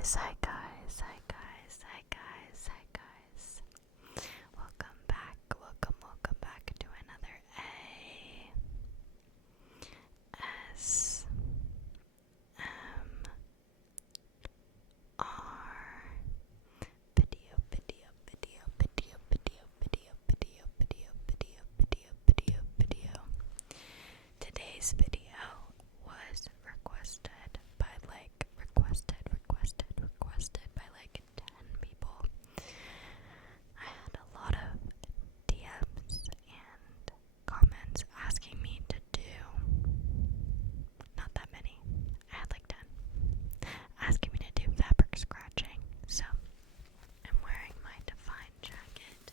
guys, hi guys, hi guys, hi guys, hi guys. Welcome back to another ASMR video. Today's video was requested by like 10 people. I had a lot of DMs and comments asking me to do, not that many, I had like 10, asking me to do fabric scratching. So I'm wearing my Define jacket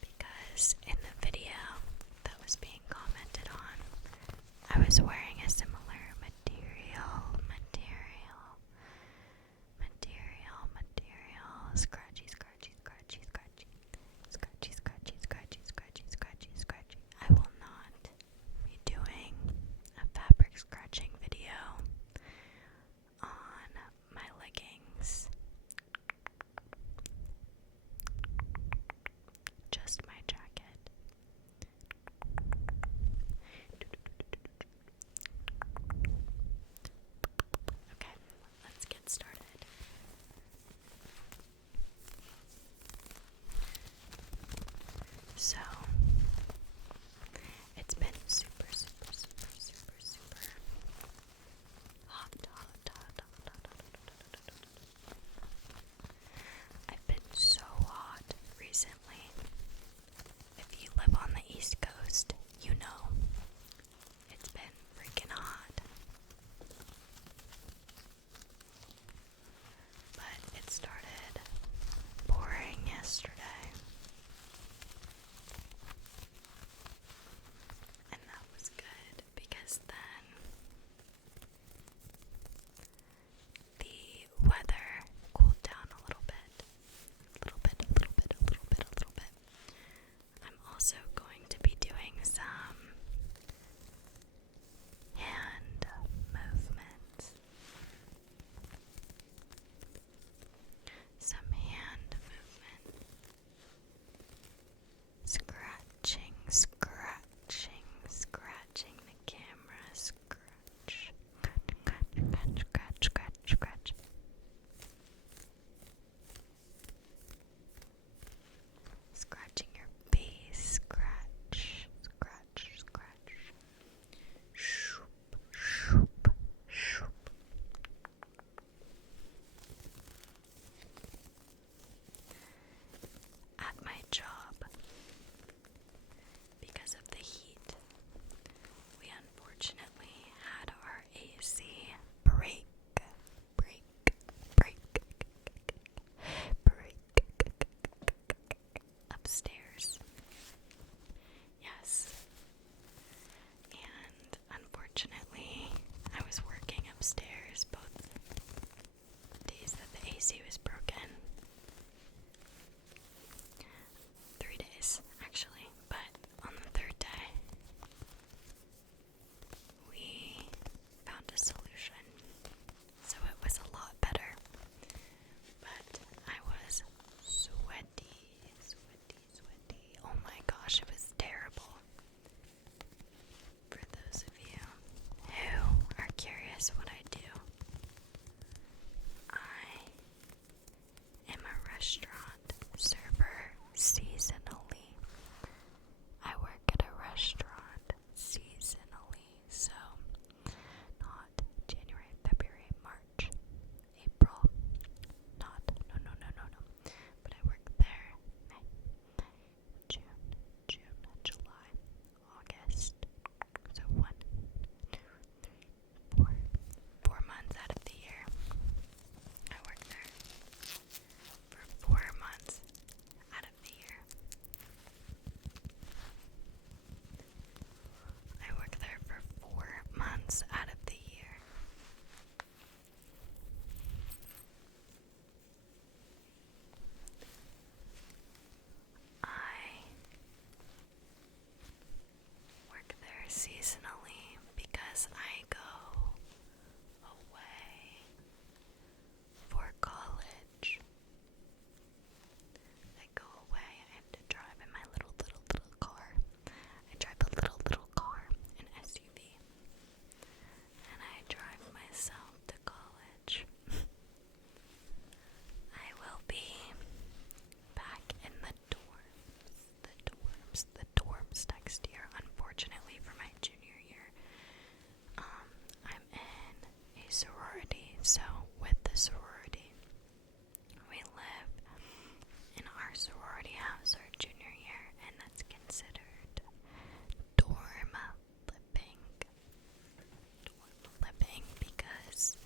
because in the video that was being commented on, I was wearing a similar scratchy. I will not be doing a fabric scratching video on my leggings, just my jacket. Okay, let's get started. So, it's been super hot. I've been so hot recently. If you live on the East Coast, you know it's been freaking hot. But it started pouring yesterday. And that was good because then the weather cooled down a little bit. I'm also going to be doing some hand movements. Scratching the camera. Scratch. Scratching your face. Scratch. Shoop. At my job, because of the heat, we unfortunately had our AC break upstairs. Yes. And unfortunately, I was working upstairs both days that the AC was broken. 3 days, actually. But on the third day, we found a solution. So it was a lot better. But I was sweaty. Oh my gosh, it was terrible. For those of you who are curious what I do, I So with the sorority, we live in our sorority house our junior year, and that's considered dorm living. Because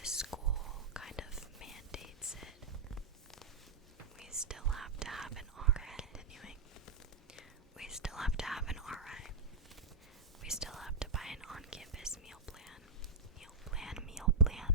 the school kind of mandates it. We still have to have an RA. Continuing. We still have to have an RA. We still have to buy an on-campus meal plan. Meal plan.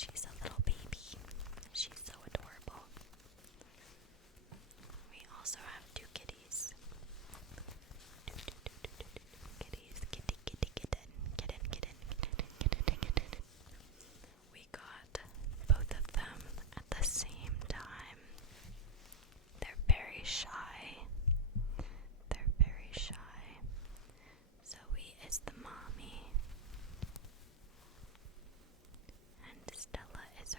She's a little baby. She's so adorable. We also have two kitties. Kitties, kitty, kitty, kitten. We got both of them at the same time. They're very shy. They're very shy. Zoe is the mommy, and Stella is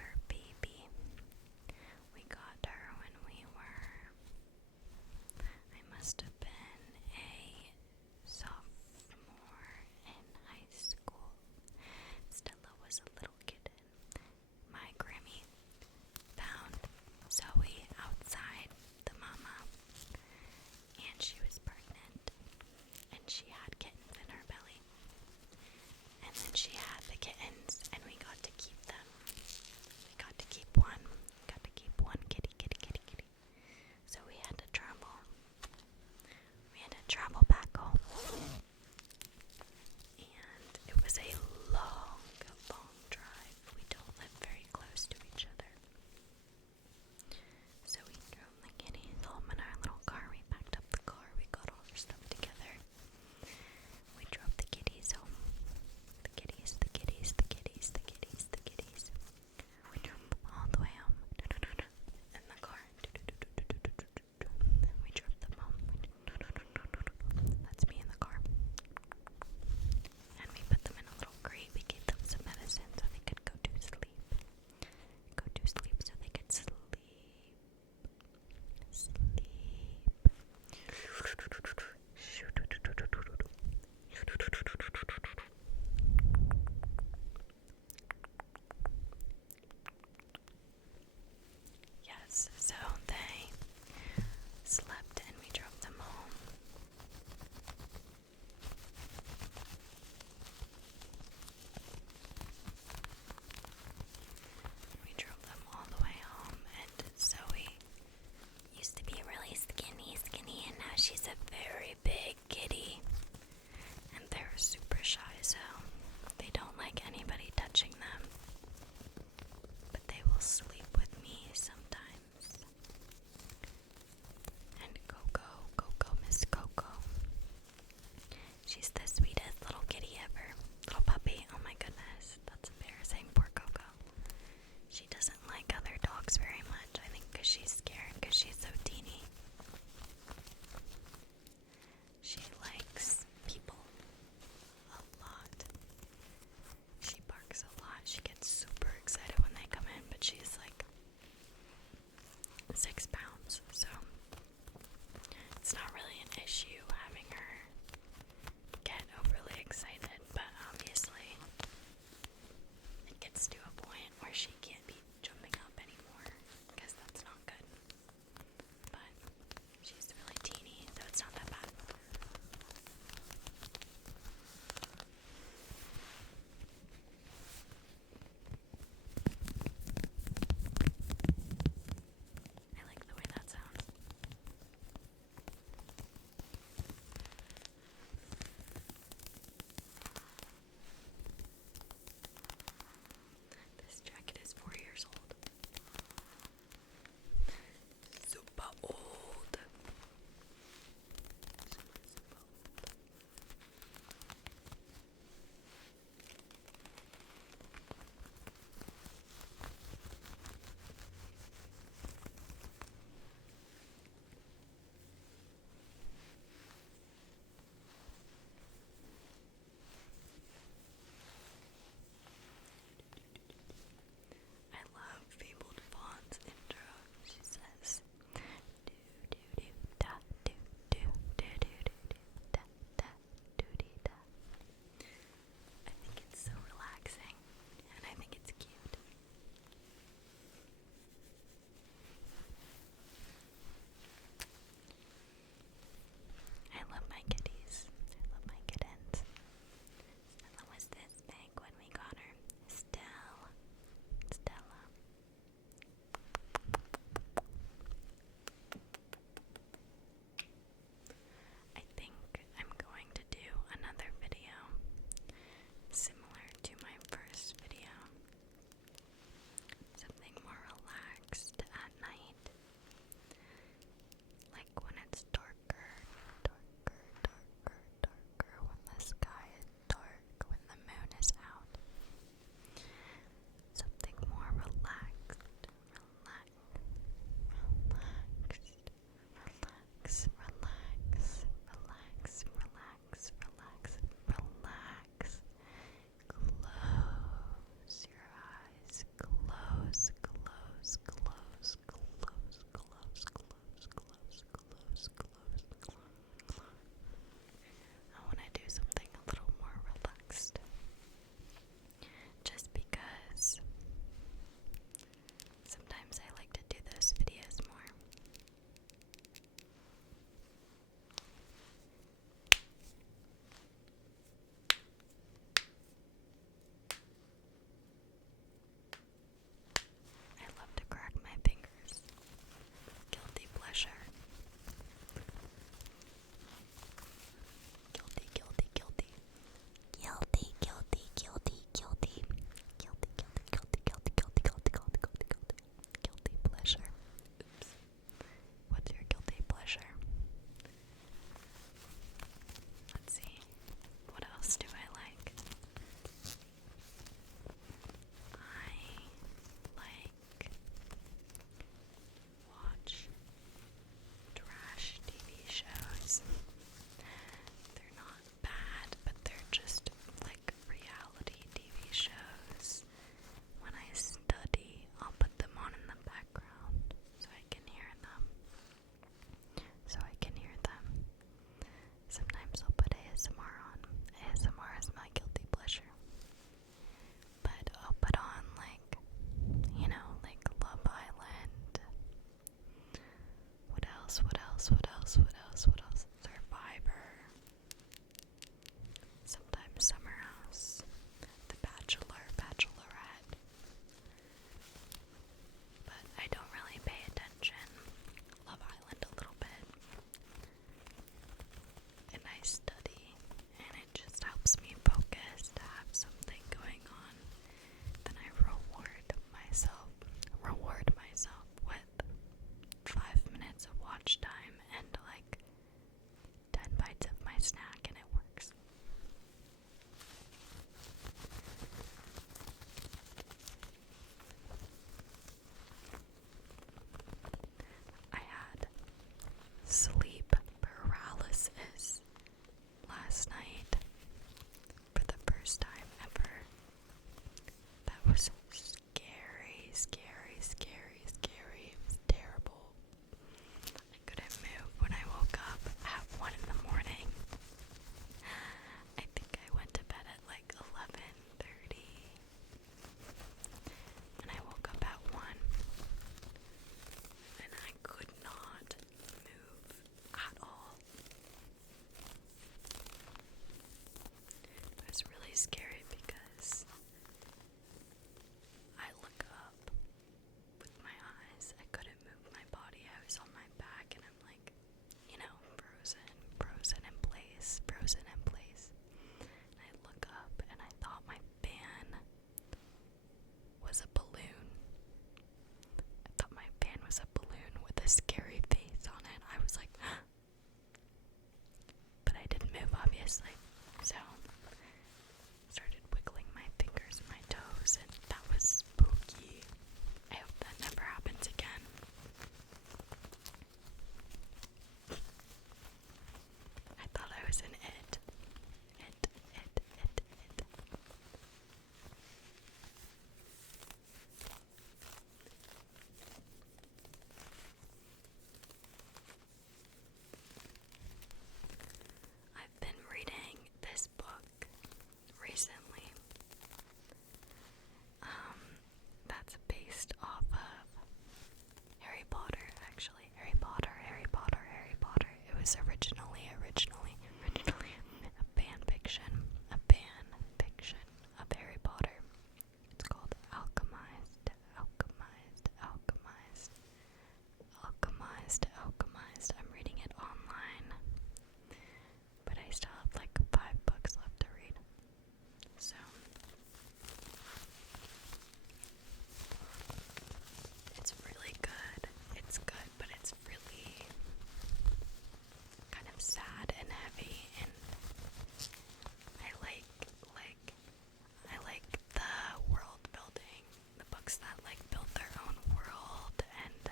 books that like build their own world, and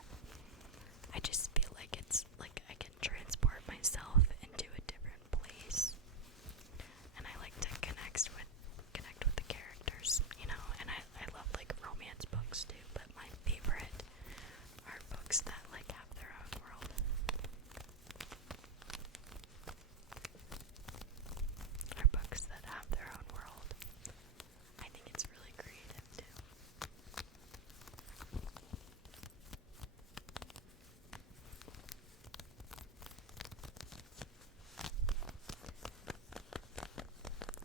I just feel like it's like I can transport myself into a different place, and I like to connect with the characters, you know. And I love like romance books too, but my favorite are books that like have their own world. Are books that have their own world. I think it's really creative too.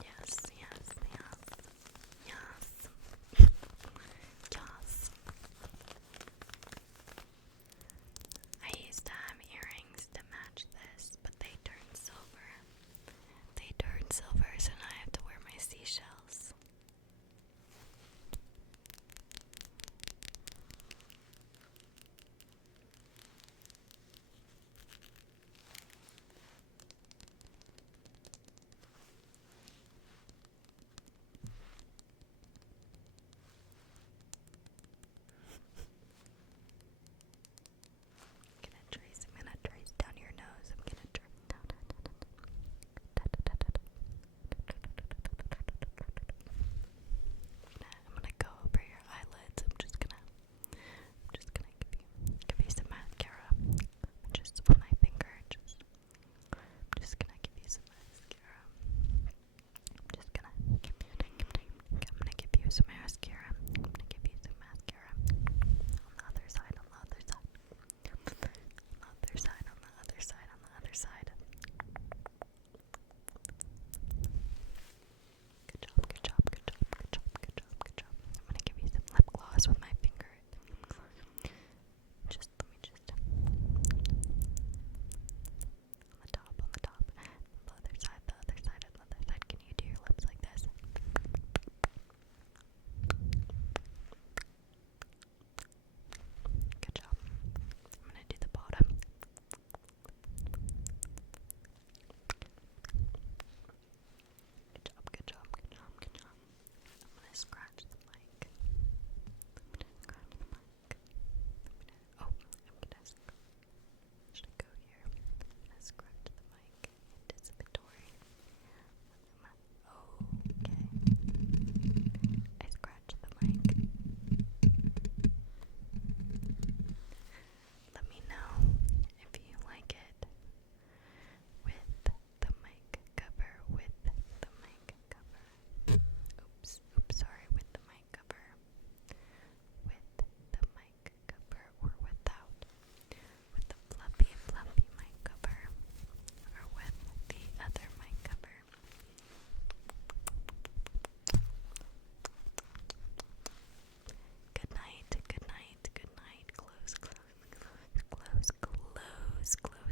Yes, yes, yes, yes, yes. I used to have earrings to match this, but they turned silver. They turned silver, so now I have to wear my seashells. I'm gonna trace down your nose. I'm gonna trace down. I'm gonna go over your eyelids. I'm just gonna give you some mascara. Just with my finger. I'm just gonna give you some mascara. I'm gonna give you some mascara. I'm gonna give you some mascara. On the other side, on the other side. On the other side, on the other side, on the other side. Good job, good job, good job, good job, good job, good job. I'm gonna give you some lip gloss with my finger. Let me just on the top, on the top. The other side, the other side, and the other side. Can you do your lips like this? Good job. I'm gonna do the bottom. Good job, good job, good job, good job. I'm gonna scratch the mic. Oh, should I go here? I'm gonna scratch the mic. Anticipatory. Okay. I scratched the mic. Let me know if you like it with the mic cover, with the mic cover. Oops, sorry, with the mic cover. With the mic cover or without. With the fluffy mic cover or with the other mic cover. Good night, good night, good night. Close, close, close, close, close,